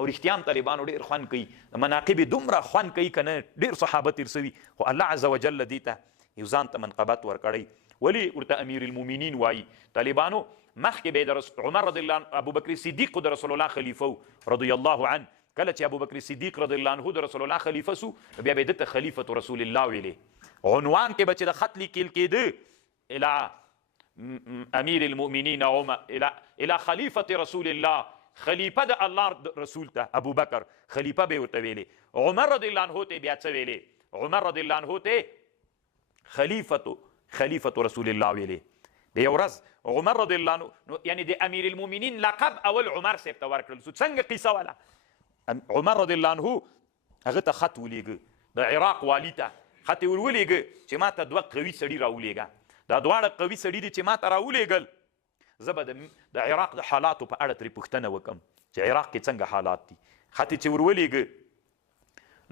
او رښتیا هم طالبانو ډېر خوند کوي، مناقب یې دومره خوند کوي که نه، ډېر صحابه تېر سوي، خو الله عز وجل دې ته یو ځان ته منقبت ورکړی. ولې ورته امیر المؤمنین وایي؟ طالبانو مخکې به د عمر رضی الله عنه ابوبکر صدیق د رسول الله خلیفه رضی الله عنه، کله چې ابوبکر صدیق رضی الله عنه د رسول الله خلیفه سو، بیا به یې دته خلیفة رسول الله ویلې. عنوان کې به چې د خط لیکل کېده الى امیر المؤمنین عمر، الى خلیفة رسول الله، خلیفه د الله رسول ته ابوبکر خلیفه به ورته ویلې. عمر رضی الله عنه ته بیا څه ویلې؟ عمر رضی الله عنه ته خلیفة رسول الله ویلې. د یو ورځ عمر رضی الله عنه یعنی د امیر المؤمنین لقب اول عمر صاحب ته ورکړل سو. څنګه قصه ولا؟ عمر رضی الله عنه هغه ته خط ولیږه، د عراق والی ته خط یې ورولېږه چې ما ته 2 قوي سړي راولېږه. دا دواړه قوي سړي دي چې ما ته راولېږل، زه به د عراق د حالاتو په اړه ترې پوښتنه وکړم چې عراق کې څنګه حالات دي. خط چې ورولېږه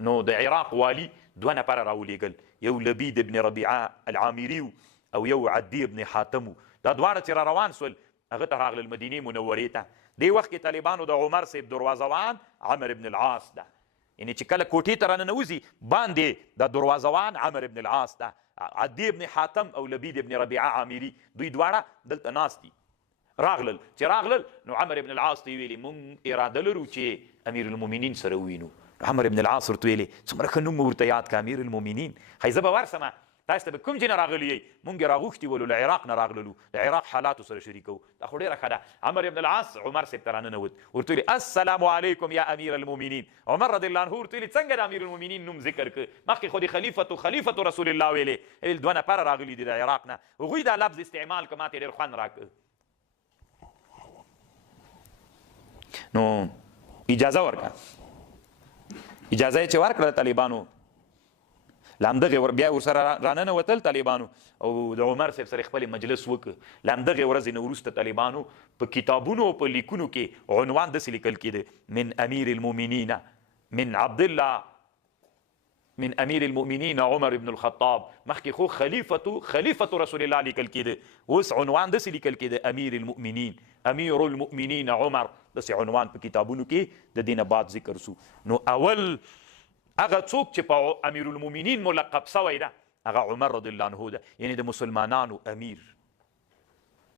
نو د عراق والی 2 نفره راولېږل، یو لبید ابن ربیعه العامري او یو عدي ابن حاتم. دا دواړه چې را روان سول هغه ته راغلل مدینې منورې ته. دې وخت کې طالبانو د عمر صاحب دروازوان عمر ابن العاص ده، یعنی چې کله کوټې ته راننوځي باندې د دروازوان عمر ابن العاص ده، عدي ابن حاتم او لبید ابن ربیعه عامري دوی دواړه دلته ناست دي. راغلل چې راغلل نو عمر ابن العاص ته ویلي مونږ اراده لرو چې امیر المؤمنین سره ووینو. عمر ابن العاص ورته ویلي څومره ښه نوم ورته یاد که امیر المؤمنین. ښایي زه به ورسمه، تاسو ته به کوم ځای نه راغلي یئ؟ مونږ یې راغوښتي ولو، له عراق نه راغللو، د عراق حالاتو سره شریکو. دا خو ډېره ښه ده. عمر ابن العاص عمر صاحب ته راننوت، ورته ویلي السلام علیکم یا امیر المؤمنین. عمر رضی الله عنه ورته ویلي څنګه د امیر المؤمنین نوم ذکر که؟ مخکې خو د خلیفة رسول الله ویلې، 2 نفره راغلي دي د عراق نه، هغوی دا لفظ استعمال که ما ته ډېر خوند راکړ. نو اجازه ورکړه، اجازه یې چې ورکړه طالبانو، لامدغې بیا ورسره راننوتل طالبانو او د عمر صاحب سره خپل مجلس وکړ. لامدغې ورځې نه وروسته طالبانو په کتابونو او په لیکونو کې عنوان داسې لیکل کېده من امیر المؤمنین من عبدالله من امیر المؤمنین عمر بن الخطاب. مخکې خو خلیفة رسول الله لیکل کېده، اوس عنوان داسې لیکل کېده امیر المؤمنین، امیر المؤمنین عمر. داسې عنوان په کتابونو کې د دې نه بعد ذکر سو. نو اول هغه څوک چې په امیر المؤمنین ملقب سوی ده هغه عمر رضی الله عنه ده، یعنی د مسلمانانو امیر.